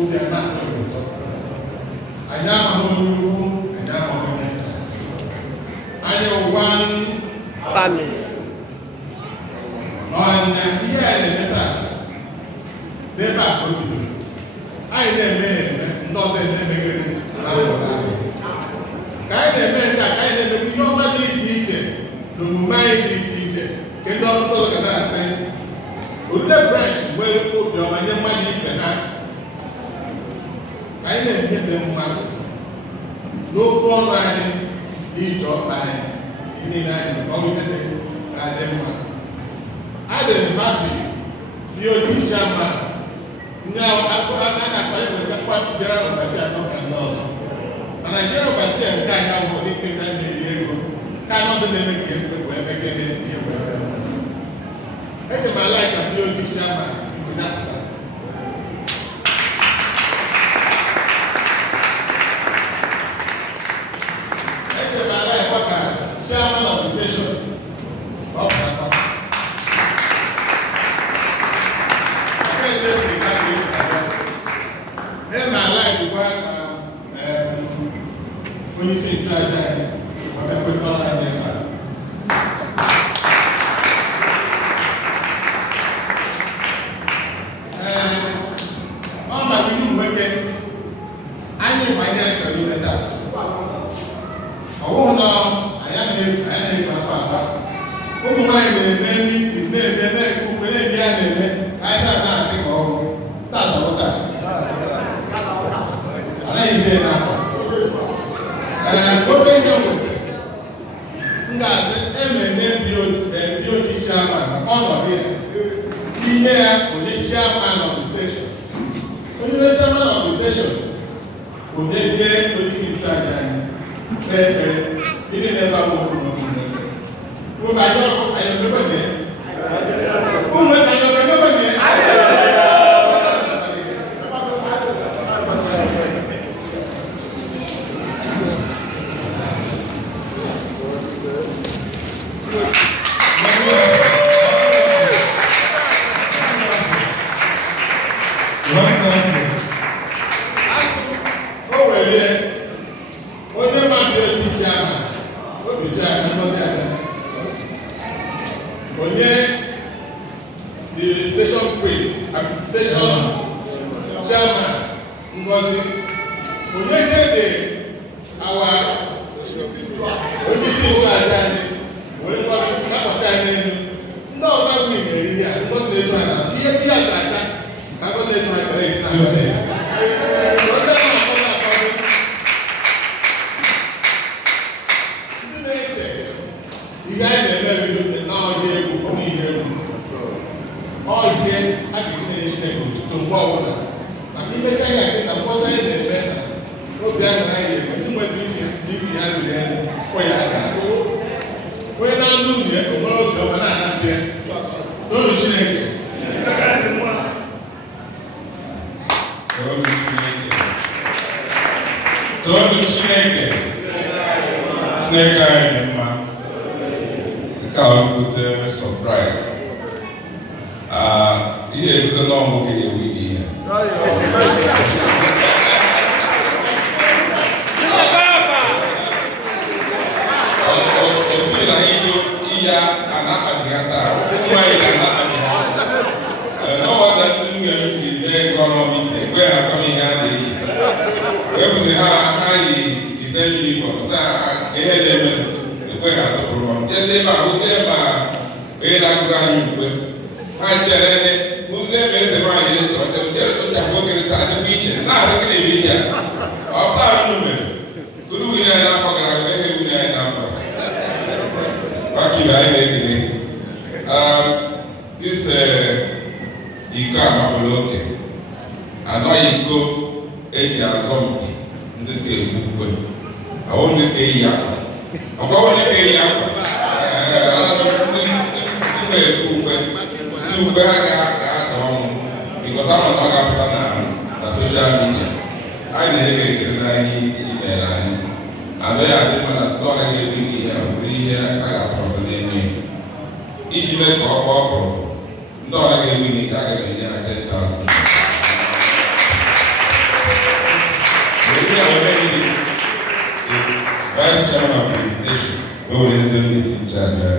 obi a na-atọ ya ụtọ. Anyị amaghị onye ukwu, anyị amaghị onye nta. Anyị one family. Ọnya ihe a na-eme taa n'ebe a ka o bidoro. Anyị na-eme ndị ọzọ na-emegide n'afọdụ anyị. Ka anyị na-eme nke a, ka anyị na-eme ihe ọma dị iche iche na omume anyị dị iche iche nke ndị ọrụ ụlọ ga na-asị olee branch nwere obiọma nye mmadụ ibe ha. Ka anyị na-enye ndị mmadụ n'okwu ọnụ anyị dị iche ọkpa anyị niile anyị ọrụ ihe na-adị mma. Adịm happy the otu chairman now akpọrọ na-akpali nwekwa bịara ụbọchị atọ ka ndị ọzọ. Mana bịara ụbọchị a nke anyị ahụ dịka na na-eri ego ka anọdụ na-eme ka ekwe wee mekene ihe wee wee. Eji m ala ka ndị otu chairman igwe napụta. Eji m ala ya ka chairman of the session ọ pụtakwa. When you say try that, what I put on that never. Mama, when you work it, I knew my dad to do that. Oh no, I am here, my papa. Who mind the meeting, then who will be at I shall not sing all. That's all that. I ain't there now. Open your way. That's MNA chairman, all of it. He here was the chairman of the station. When the chairman of the station, when they say police in charge, they didn't ever move. Who I remember there. Who I remember there. The session priest, session chairman, Ngozi, when they say our OBC charge, whatever that was no, not we here, not this one. Here, I got this one, but it's not. The guy that now here, only here. All here, I can to water. But if I can get the water in the better, no better than you might be behind the end. When I do yet, tomorrow, come on, there. Don't you think? Snake eye, man. The cow put a surprise. Here is a long way we here. No one that didn't be economic, where I'm coming here. Where was the high descent uniform? Sir, the way I told you. Yes, was there, where I grind with. I chere Muslim is a man is to work in the beach. Now, look at the video. After a moment, good we are for very good enough. This you come off a local. I know you go 8 years zombie in the cave. I want to tell you. I'm going to tell you. Because I'm not talking about social media. I didn't get any email. I didn't know that here. I got to say, each email for a couple. No, I gave me 10,000. o nwere ezi ndị si nche abịa